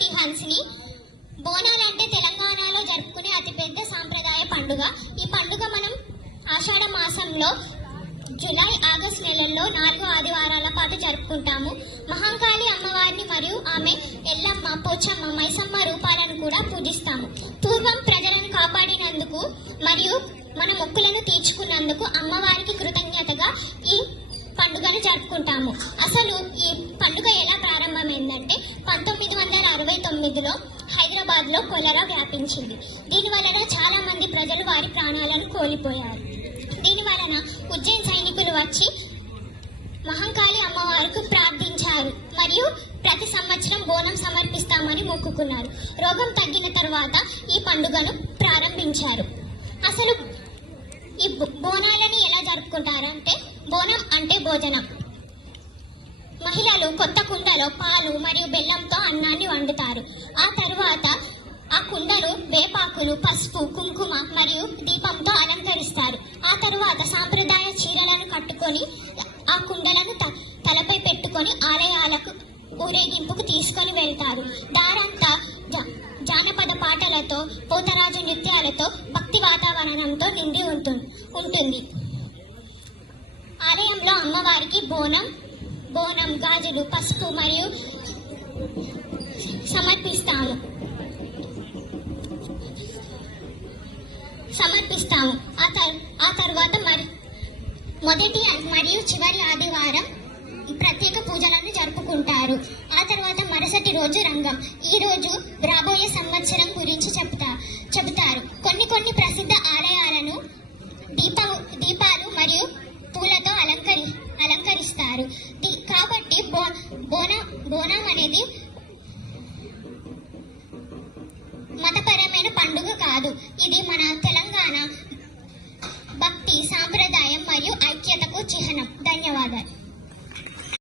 T Hansini. బోనాలంటే తెలంగాణలో జరుపుకునే అతిపెద్ద సాంప్రదాయ పండుగ. ఈ పండుగ మనం ఆషాఢ మాసంలో జూలై ఆగస్టు నెలల్లో 4 ఆదివారాల పాటు జరుపుకుంటాము. మహంకాళి అమ్మవారిని మరియు ఆమె ఎల్లమ్మ, పోచమ్మ, మైసమ్మ రూపాలను కూడా పూజిస్తాము. పూర్వం ప్రజలను కాపాడినందుకు మరియు మన మొక్కులను తీర్చుకున్నందుకు అమ్మవారికి కృతజ్ఞతగా ఈ పండుగను జరుపుకుంటాము. అసలు ఈ పండుగ ఎలా ప్రారంభమైందంటే 1969లో హైదరాబాద్లో కొలరా వ్యాపించింది. దీని వలన చాలా మంది ప్రజలు వారి ప్రాణాలను కోల్పోయారు. దీని వలన ఉజ్జయిన్ సైనికులు వచ్చి మహంకాళి అమ్మవారికి ప్రార్థించారు మరియు ప్రతి సంవత్సరం బోనం సమర్పిస్తామని మొక్కుకున్నారు. రోగం తగ్గిన తర్వాత ఈ పండుగను ప్రారంభించారు. అసలు ఈ బోనాలని ఎలా జరుపుకుంటారంటే, బోనం అంటే భోజనం. మహిళలు కొత్త కుండలో పాలు మరియు బెల్లంతో అన్నాన్ని వండుతారు. ఆ తరువాత ఆ కుండను వేపాకులు, పసుపు, కుంకుమ మరియు దీపంతో అలంకరిస్తారు. ఆ తరువాత సాంప్రదాయ చీరలను కట్టుకొని ఆ కుండలను తలపై పెట్టుకొని ఆలయాలకు ఊరేగింపుకు తీసుకొని వెళ్తారు. దారంతా జానపద పాటలతో, పోతరాజు నృత్యాలతో, భక్తి వాతావరణంతో నిండి ఉంటుంది. ఆలయంలో అమ్మవారికి బోనం, గాజులు, పసుపు మరియు సమర్పిస్తాము. ఆ తర్వాత మొదటి మరియు చివరి ఆదివారం ప్రత్యేక పూజలను జరుపుకుంటారు. ఆ తర్వాత మరుసటి రోజు రంగం. ఈ రోజు రాబోయే సంవత్సరం గురించి చెబుతారు. కొన్ని ప్రసిద్ధ ఆలయాలను దీపాలు మరియు పూలతో అలంకరిస్తారు. కాబట్టి బోనం అనేది మతపరమైన పండుగ కాదు. ఇది మన తెలంగాణ భక్తి, సాంప్రదాయ